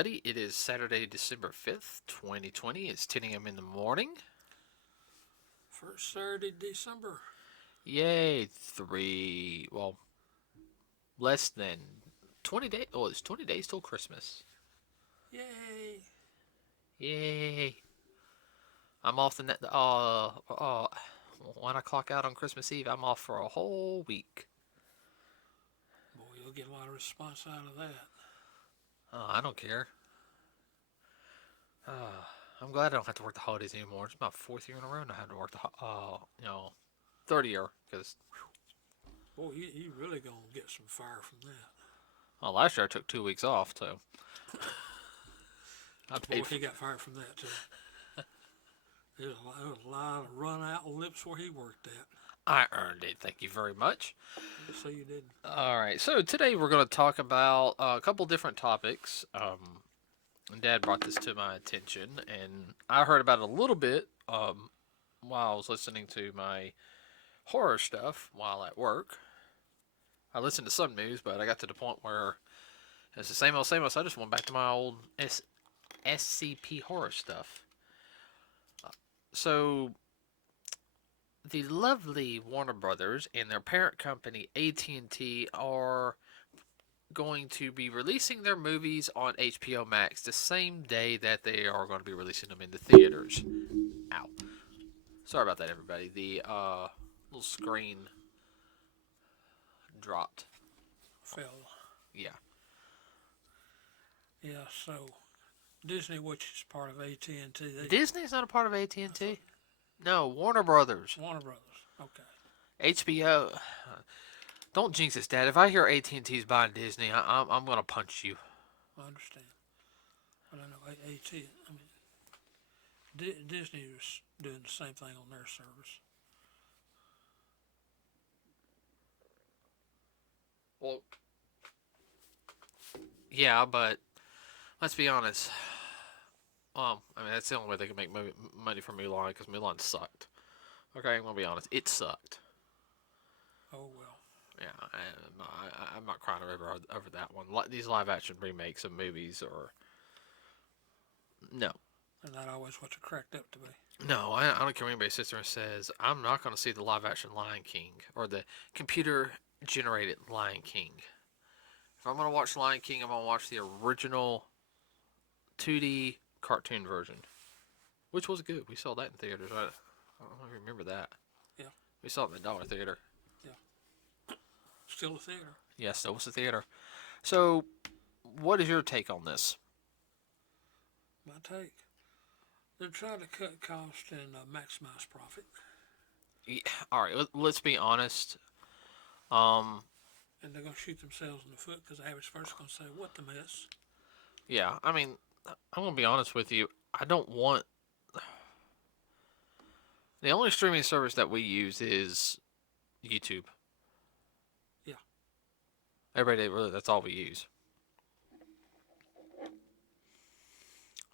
everybody. It is Saturday, December 5th, 2020. It's 10 a.m. in the morning. First Saturday, December. Yay, less than 20 days. Oh, it's 20 days till Christmas. Yay. Yay. I'm off when I clock out on Christmas Eve, I'm off for a whole week. Boy, you'll get a lot of response out of that. Oh, I don't care. I'm glad I don't have to work the holidays anymore. It's my fourth year in a row and I have to work third year, because Boy, you really gonna get some fire from that. last year I took 2 weeks off, so I Boy, paid. he got fired from that too. There was a lot of run out lips where he worked at. I earned it. Thank you very much. So you did. All right. So today we're going to talk about a couple different topics. Dad brought this to my attention, and I heard about it a little bit while I was listening to my horror stuff while at work. I listened to some news, but I got to the point where it's the same old, same old. So I just went back to my old SCP horror stuff. So the lovely Warner Brothers and their parent company AT&T are going to be releasing their movies on HBO Max the same day that they are going to be releasing them in the theaters. Ow. Sorry about that, everybody. The little screen dropped. Fell. Yeah. Yeah, so Disney, which is part of AT&T. Disney's not a part of AT&T. No, Warner Brothers. Warner Brothers. Okay. HBO. Don't jinx this, Dad. If I hear AT&T's buying Disney, I'm gonna punch you. I understand. But I know AT. I mean, Disney was doing the same thing on their service. Well, yeah, but let's be honest. I mean, that's the only way they can make money from Mulan, because Mulan sucked. Okay, I'm gonna be honest. It sucked. Oh well. Yeah, I'm not crying over that one. These live action remakes of movies are no. They're not always what they're cracked up to be. No, I don't care what anybody sits there and says, I'm not going to see the live action Lion King or the computer generated Lion King. If I'm going to watch Lion King, I'm going to watch the original 2D cartoon version, which was good. We saw that in theaters. I don't remember that. Yeah. We saw it in the Dollar Theater. Yeah. Still a theater. Yeah, still was a theater. So, what is your take on this? My take. They're trying to cut costs and maximize profit. Yeah, all right, let's be honest. And they're going to shoot themselves in the foot because the average person's going to say, what the mess? Yeah, I mean, I'm going to be honest with you. I don't want... The only streaming service that we use is YouTube. Yeah. Every day, really, that's all we use.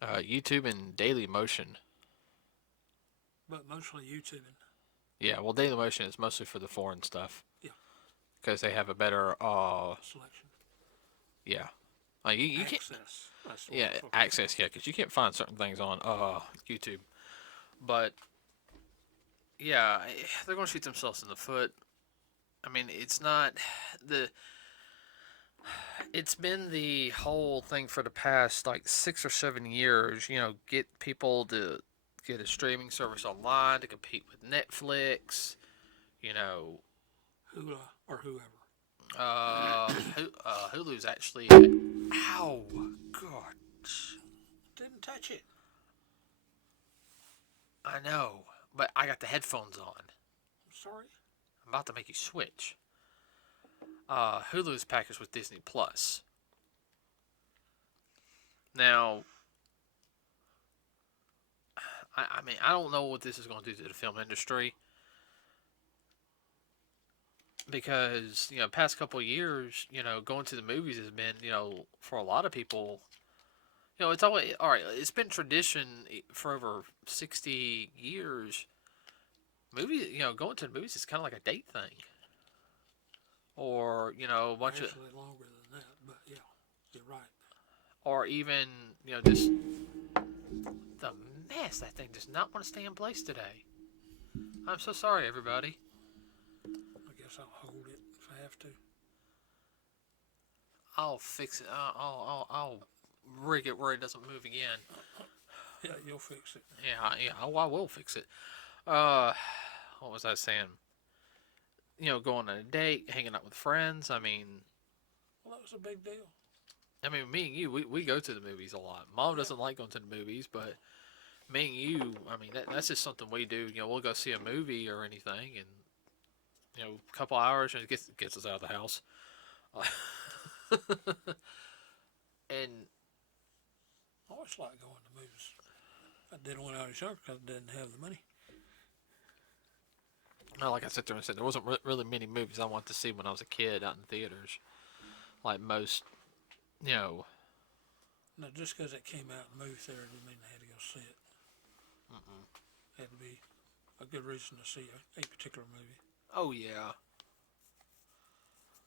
YouTube and Daily Motion. But mostly YouTubing. Yeah, well, Daily Motion is mostly for the foreign stuff. Yeah. Because they have a better selection. Yeah. You can't. Access. Yeah, access. Yeah, because you can't find certain things on YouTube. But yeah, they're going to shoot themselves in the foot. I mean, it's not the. It's been the whole thing for the past like 6 or 7 years. You know, get people to get a streaming service online to compete with Netflix. You know, Hulu or whoever. Hulu's actually. Ow, God! Didn't touch it. I know, but I got the headphones on. I'm sorry. I'm about to make you switch. Hulu's packaged with Disney Plus. Now, I mean, I don't know what this is going to do to the film industry, because, you know, past couple of years, you know, going to the movies has been, you know, for a lot of people, you know, it's always, all right, it's been tradition for over 60 years. Movies, you know, going to the movies is kind of like a date thing. Or, you know, a bunch Actually longer than that, but yeah, you're right. or even just the mess. That thing does not want to stay in place today. I'm so sorry, everybody. I guess I'll hold it if I have to. I'll fix it. I'll rig it where it doesn't move again. Yeah, you'll fix it. Yeah. I will fix it. Uh, what was I saying? Going on a date, hanging out with friends. Well, that was a big deal. Me and you, we go to the movies a lot. Mom Yeah. doesn't like going to the movies, but me and you, that's just something we do. We'll go see a movie or anything, and a couple hours, and it gets us out of the house. And I always liked going to movies. I didn't when I was younger because I didn't have the money. like I said there and said, there wasn't really many movies I wanted to see when I was a kid out in theaters. Like most, you know. Now, just because it came out in the movie theater didn't mean I had to go see it. Mm-mm. It had to be a good reason to see a particular movie. Oh yeah.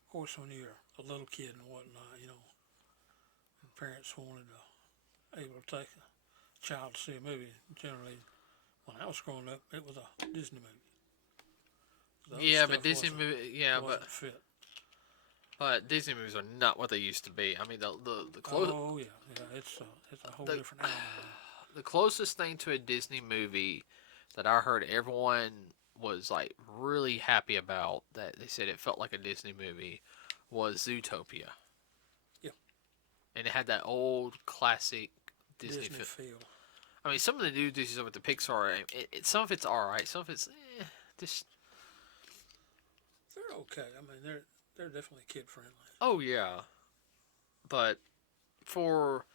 Of course, when you're a little kid and whatnot, and parents wanted to able to take a child to see a movie. Generally, when I was growing up, it was a Disney movie. Yeah, but Disney movie, wasn't fit. But Disney movies are not what they used to be. The close. Oh yeah, it's a whole different animal. The closest thing to a Disney movie that I heard everyone was like really happy about, that they said it felt like a Disney movie, was Zootopia. Yeah. And it had that old classic Disney feel. Some of the new Disney stuff with the Pixar, some of it's alright, some of it's just. They're okay. They're definitely kid friendly. Oh yeah, but for,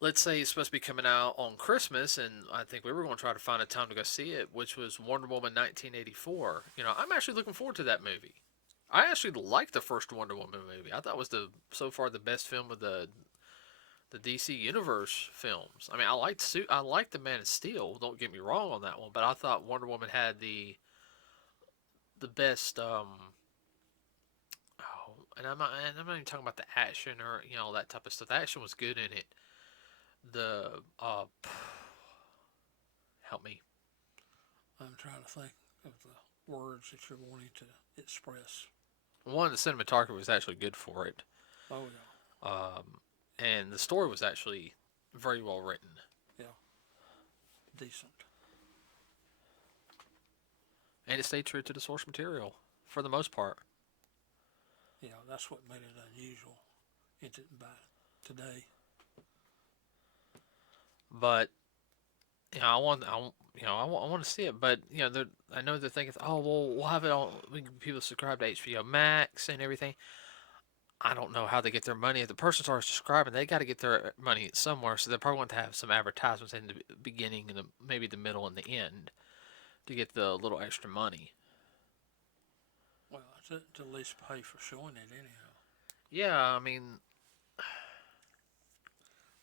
let's say it's supposed to be coming out on Christmas, and I think we were going to try to find a time to go see it, which was Wonder Woman 1984. I'm actually looking forward to that movie. I actually liked the first Wonder Woman movie. I thought it was so far the best film of the DC Universe films. I liked the Man of Steel. Don't get me wrong on that one, but I thought Wonder Woman had the best. And I'm not even talking about the action or that type of stuff. The action was good in it. The help me. I'm trying to think of the words that you're wanting to express. One, the cinematography was actually good for it. Oh yeah. And the story was actually very well written. Yeah. Decent. And it stayed true to the source material for the most part. Yeah, that's what made it unusual by today. But I want to see it. But I know they're thinking, oh well, we'll have it on. People subscribe to HBO Max and everything. I don't know how they get their money. If the person starts subscribing, they got to get their money somewhere. So they probably want to have some advertisements in the beginning and maybe the middle and the end to get the little extra money. Well, to at least pay for showing it anyhow. Yeah,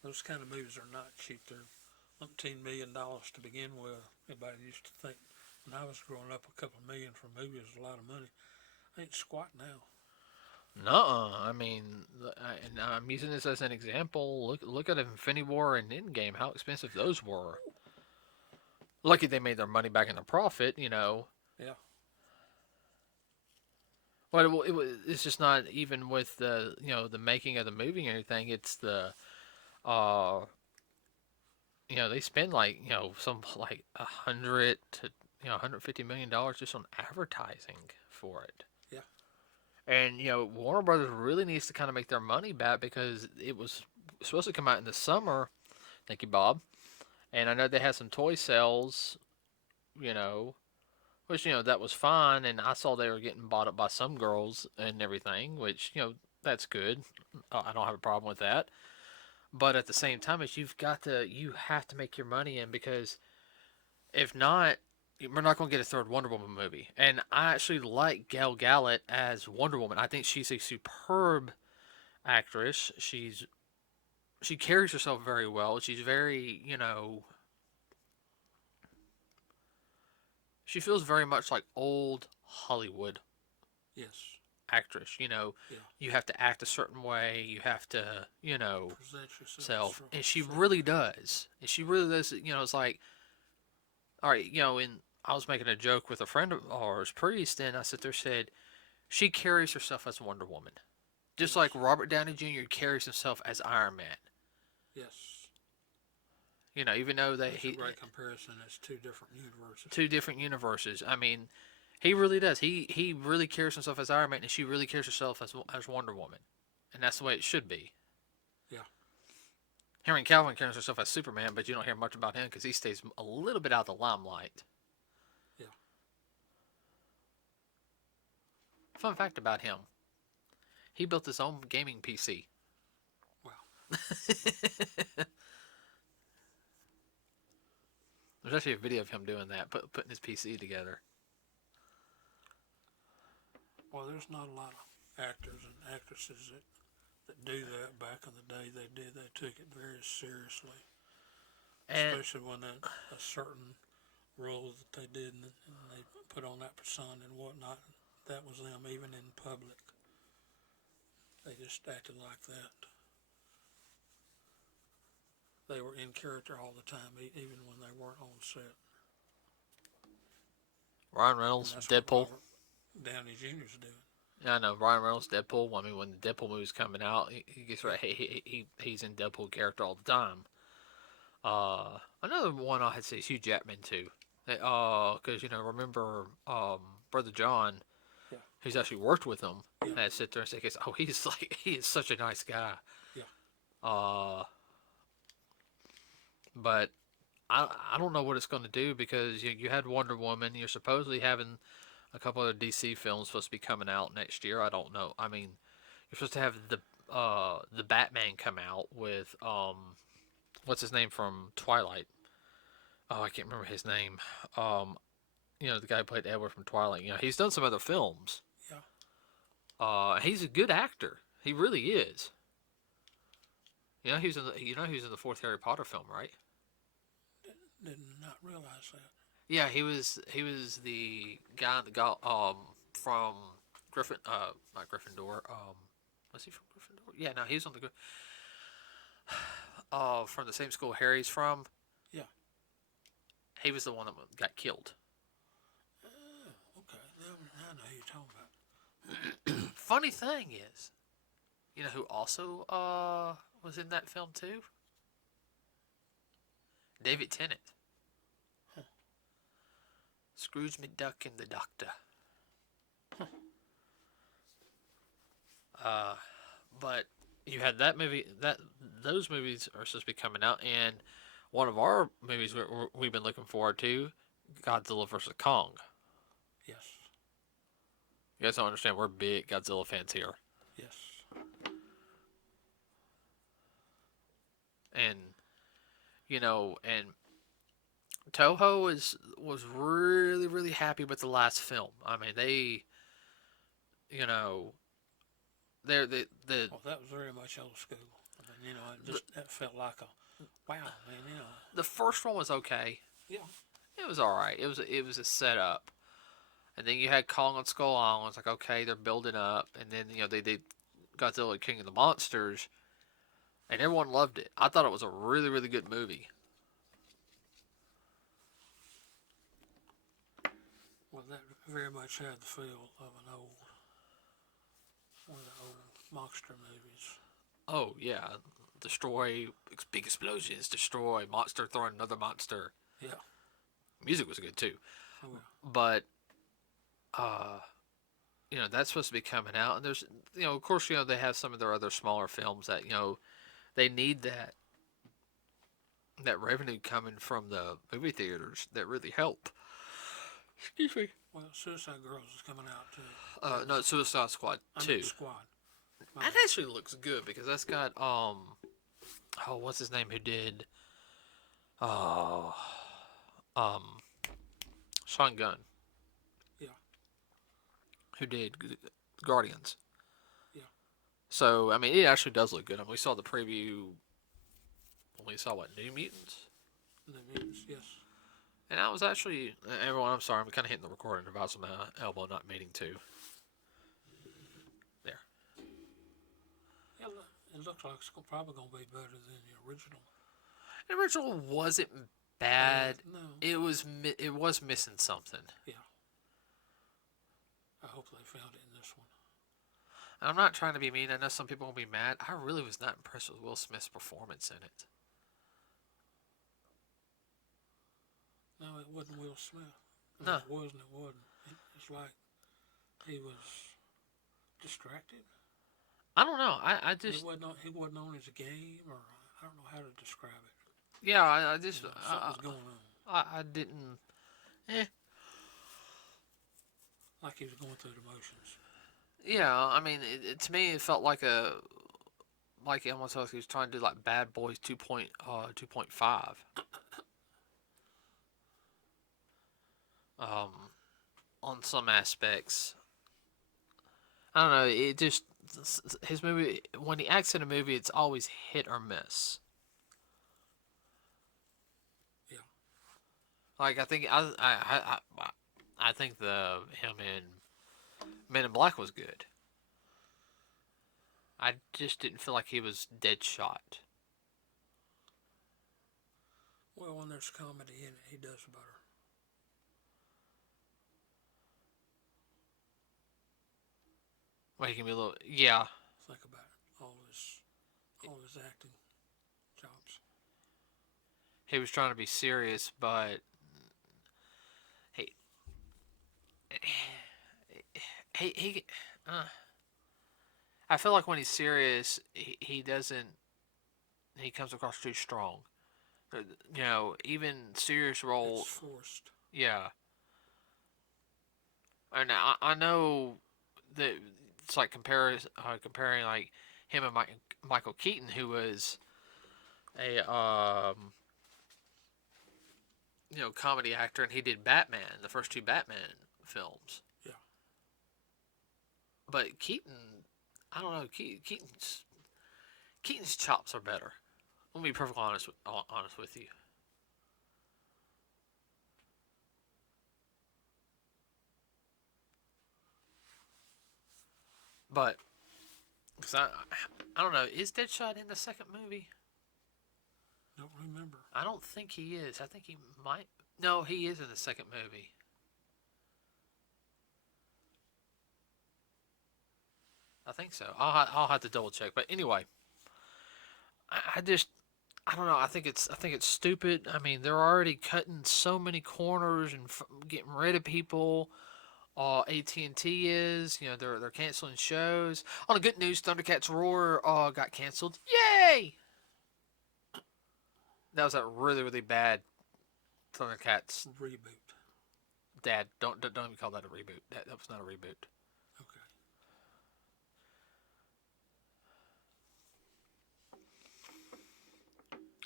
those kind of movies are not cheap. They're $15 million to begin with. Everybody used to think when I was growing up, a couple of million for a movie was a lot of money. Ain't squat now. Nuh-uh. And I'm using this as an example. Look at Infinity War and Endgame. How expensive those were. Lucky they made their money back in the profit. Yeah. But it's just not even with the the making of the movie and everything. It's the they spend like some like $100 to $150 million just on advertising for it. Yeah. And Warner Brothers really needs to kind of make their money back, because it was supposed to come out in the summer. Thank you, Bob. And I know they had some toy sales, which that was fine. And I saw they were getting bought up by some girls and everything, which that's good. I don't have a problem with that. But at the same time, you have to make your money in, because if not, we're not going to get a third Wonder Woman movie. And I actually like Gal Gadot as Wonder Woman. I think she's a superb actress. She carries herself very well. She's very, she feels very much like old Hollywood. Yes. actress. Yeah. You have to act a certain way. You have to, Present yourself self, and a she certain really way. does. And she really does. It's like, all right, and I was making a joke with a friend of ours, Priest, and I sit there and said she carries herself as Wonder Woman, just like Yes. Robert Downey Jr. carries himself as Iron Man. Yes. Even though That's a great comparison. It's two different universes. two different universes. I mean, he really does. He really carries himself as Iron Man, and she really carries herself as Wonder Woman, and that's the way it should be. Yeah. Henry Calvin carries himself as Superman, but you don't hear much about him because he stays a little bit out of the limelight. Yeah. Fun fact about him: he built his own gaming PC. Wow. There's actually a video of him doing that, putting his PC together. Well, there's not a lot of actors and actresses that do that. Back in the day, they did. They took it very seriously, And especially when a certain role that they did and they put on that persona and whatnot. That was them, even in public. They just acted like that. They were in character all the time, even when they weren't on set. Ryan And Reynolds, that's what Deadpool. Robert Downey Jr.'s doing. Yeah, I know Ryan Reynolds, Deadpool. I mean, when the Deadpool movie's coming out, he gets Yeah. right. He's in Deadpool character all the time. Another one I had to say is Hugh Jackman too. Because remember, brother John, Yeah. who's actually worked with him, Yeah. had sit there and say, "Oh, he's like he is such a nice guy." Yeah. Uh, but I don't know what it's going to do because you had Wonder Woman. You're supposedly having a couple other DC films supposed to be coming out next year. I don't know. I mean, you're supposed to have the Batman come out with what's his name from Twilight. Oh, I can't remember his name. Um, the guy who played Edward from Twilight. He's done some other films. Yeah. He's a good actor. He really is. He was in the fourth Harry Potter film, right? Did not realize that. Yeah, he was the guy in the from Griffin not Gryffindor. Was he from Gryffindor? Yeah, no, he's on the from the same school Harry's from. Yeah. He was the one that got killed. Oh, okay. Now I know who you're talking about. Funny thing is, who also was in that film too? David Tennant. Huh. Scrooge McDuck and the Doctor. Huh. But you had that movie. Those movies are supposed to be coming out, and one of our movies we've been looking forward to, Godzilla vs Kong. Yes. You guys don't understand. We're big Godzilla fans here, Yes. and and Toho was really really happy with the last film. I mean, they, you know, they're the Well, that was very much old school. I mean, it just that felt like a wow, man. the first one was okay. Yeah. It was all right. It was a setup, and then you had Kong on Skull Island. It's like, okay, they're building up, and then they did Godzilla King of the Monsters, and everyone loved it. I thought it was a really really good movie. Well, that very much had the feel of one of the old monster movies. Oh yeah, destroy, big explosions, destroy monster throwing another monster. Yeah. Music was good too, Oh, yeah. but uh, that's supposed to be coming out, and there's of course they have some of their other smaller films that they need that revenue coming from the movie theaters that really help. Excuse me. Well, Suicide Girls is coming out too. No, Suicide Squad I 2. mean, Squad. That actually looks good because that's got oh, what's his name who did oh um Sean Gunn, Yeah. who did Guardians. Yeah. So I mean, it actually does look good. I mean, we saw the preview when we saw New Mutants, The Mutants. Yes. and I was actually everyone. I'm sorry, I'm kind of hitting the recording device on my elbow, not meaning to. it looks like it's probably going to be better than the original. The original wasn't Bad? bad. No. It was missing something. Yeah. I hope they found it in this one. And I'm not trying to be mean. I know some people will be mad. I really was not impressed with Will Smith's performance in it. No, it wasn't Will Smith. I mean, No, it was and it wasn't. It's like he was distracted. I don't know. I just He wasn't on his game, or I don't know how to describe it. yeah. I just Something was going on. I didn't. Eh. Like he was going through the motions. Yeah. I mean, to me, it felt like almost like he was trying to do like Bad Boys 2.5. Um, on some aspects. I don't know. It just his movie when he acts in a movie, it's always hit or miss. Yeah. Like I think the him in Men in Black was good. I just didn't feel like he was dead shot. Well, when there's comedy in it, he does better. Like he can be a little yeah. Think about it. All his acting jobs. He was trying to be serious, but he he uh, I feel like when he's serious, he doesn't. He comes across too strong. Even serious It's role. forced. Yeah, and I know that it's like comparing like him and Michael Keaton, who was a comedy actor, and he did Batman, the first two Batman films. Yeah. But Keaton, I don't know, Keaton's chops are better. Let me be perfectly honest with you. But because I don't know, is Deadshot in the second movie? Don't remember. I don't think he is. I think he might. No, he is in the second movie. I think so. I'll have to double check. But anyway, I just I don't know. I think it's stupid. I mean, they're already cutting so many corners and getting rid of people. AT&T is they're canceling shows. On the good news, Thundercats Roar got canceled. Yay! That was a really really bad Thundercats. Reboot. Dad, don't even call that a reboot. That was not a reboot. Okay.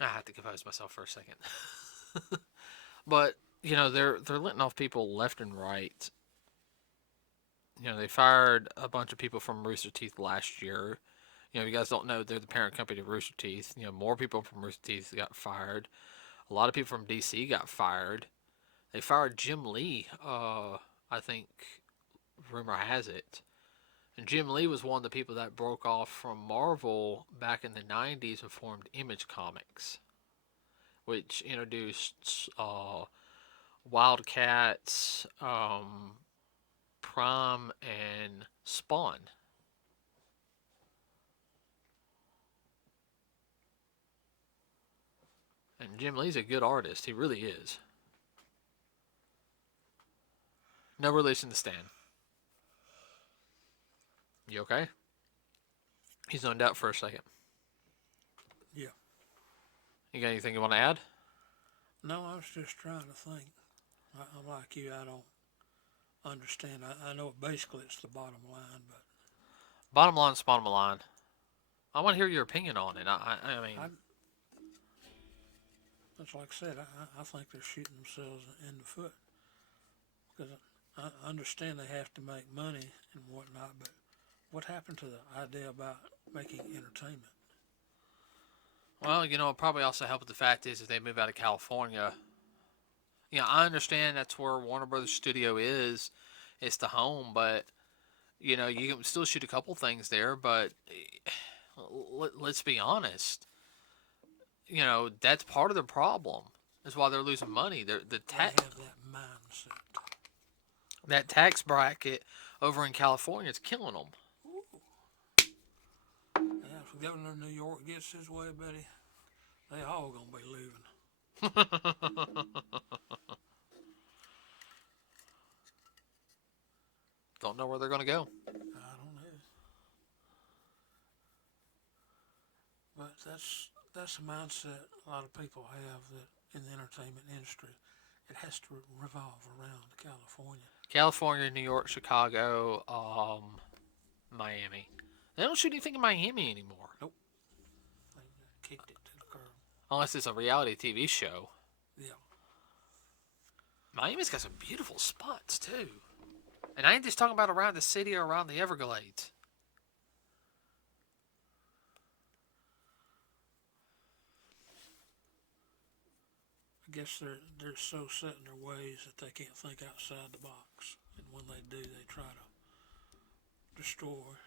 I had to compose myself for a second. But they're letting off people left and right. They fired a bunch of people from Rooster Teeth last year. If you guys don't know, they're the parent company of Rooster Teeth. More people from Rooster Teeth got fired. A lot of people from DC got fired. They fired Jim Lee. I think rumor has it. And Jim Lee was one of the people that broke off from Marvel back in the '90s and formed Image Comics, which introduced Wildcats, Prime, and Spawn. And Jim Lee's a good artist. He really is. No relation to Stan. You okay? He's zoned out for a second. Yeah. You got anything you want to add? No, I was just trying to think. I'm like you. I don't understand. I know basically it's the bottom line, but Bottom line's bottom line. I want to hear your opinion on it. I mean, I, it's like I said. I think they're shooting themselves in the foot because I understand they have to make money and whatnot, but what happened to the idea about making entertainment? well, it probably also help with the fact is if they move out of California. I understand that's where Warner Brothers Studio is. It's the home, but you can still shoot a couple things there. But Let's be honest. You know, that's part of the problem. That's why they're losing money. They have that mindset. That tax bracket over in California is killing them. Ooh. Yeah, if Governor of New York gets his way, buddy, they all gonna be leaving. Don't know where they're going to go. I don't know, but that's a mindset a lot of people have that in the entertainment industry. It has to revolve around California. California, New York, Chicago, Miami. They don't shoot anything in Miami anymore. Nope, they kicked it to the curb. Unless it's a reality TV show. Yeah, Miami's got some beautiful spots, too. And I ain't just talking about around the city or around the Everglades. I guess they're so set in their ways that they can't think outside the box, and when they do, they try to destroy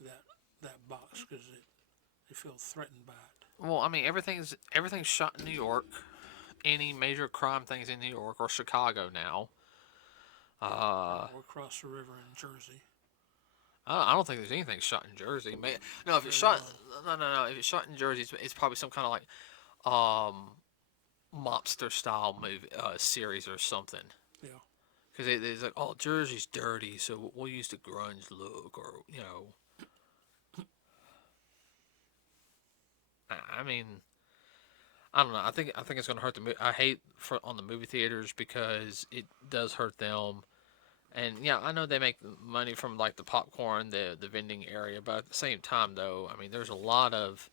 that box because they feel threatened by it. Well, I mean, everything's shot in New York. Any major crime things in New York or Chicago now. Or across the river in Jersey. I don't think there's anything shot in Jersey. No, if it's shot, no. If it's shot in Jersey, it's probably some kind of like mobster style movie series or something. Yeah. Because it's like, oh, Jersey's dirty, so we'll use the grunge look, or you know. I mean, I don't know. I think it's going to hurt the movie. I hate on the movie theaters because it does hurt them. And yeah, I know they make money from like the popcorn, the vending area, but at the same time, though, I mean, there's a lot of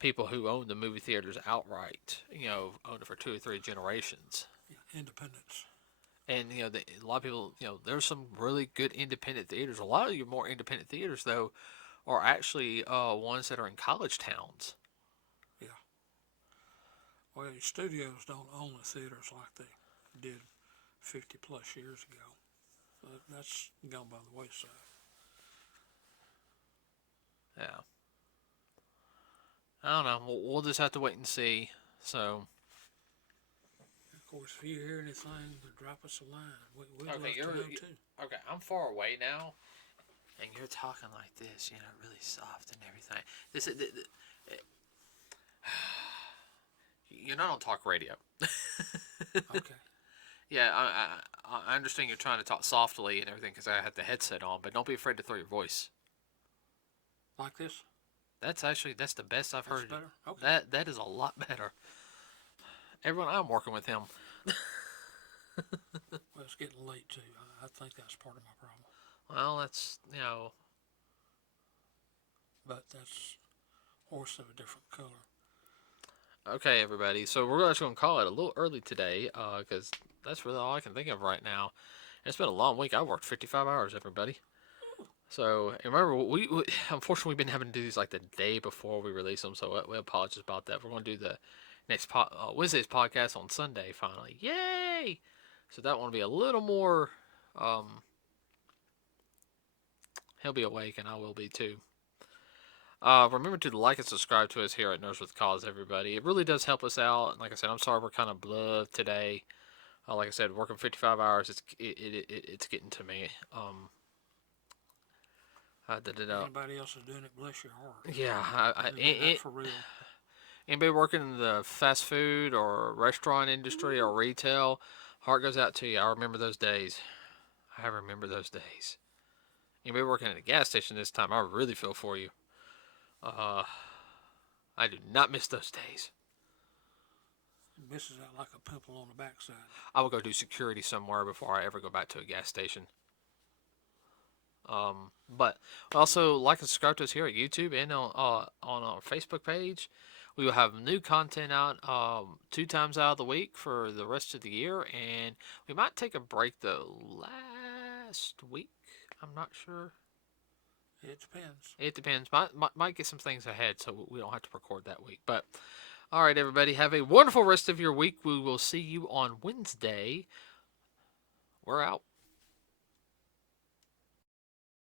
people who own the movie theaters outright. You know, own it for 2 or 3 generations. Yeah, independence. And you know, a lot of people, you know, there's some really good independent theaters. A lot of your more independent theaters, though, are actually ones that are in college towns. Yeah. Well, studios don't own the theaters like they did 50 plus years ago. That's gone by the wayside. Yeah. I don't know. We'll just have to wait and see. So. Of course, if you hear anything, drop us a line. We'd Okay, love to know too. Okay, I'm far away now, and you're talking like this, you know, really soft and everything. This is. You're not on talk radio. Okay. Yeah, I understand you're trying to talk softly and everything because I have the headset on, but don't be afraid to throw your voice. Like this? That's the best I've heard. Better? Okay. That is a lot better. Everyone, I'm working with him. Well, it's getting late too. I think that's part of my problem. Well, that's, you know. But that's horse of a different color. Okay, everybody. So we're actually going to call it a little early today because that's really all I can think of right now. It's been a long week. I worked 55 hours, everybody. So remember, we unfortunately we've been having to do these like the day before we release them. So we apologize about that. We're going to do the next Wednesday's podcast on Sunday finally. Yay! So that one will be a little more. He'll be awake and I will be too. Remember to like and subscribe to us here at NerdsWithACause, everybody. It really does help us out. And like I said, I'm sorry we're kind of bluff today. Like I said, working 55 hours, it's getting to me. Anybody else is doing it, bless your heart. Yeah, for real. Anybody working in the fast food or restaurant industry or retail, heart goes out to you. I remember those days. Anybody working at a gas station this time, I really feel for you. I do not miss those days. It misses out like a pimple on the backside. I will go do security somewhere before I ever go back to a gas station. But also like and subscribe to us here at YouTube and on our Facebook page. We will have new content out 2 times out of the week for the rest of the year, and we might take a break the last week. I'm not sure. It depends. Might get some things ahead, so we don't have to record that week. But all right, everybody, have a wonderful rest of your week. We will see you on Wednesday. We're out.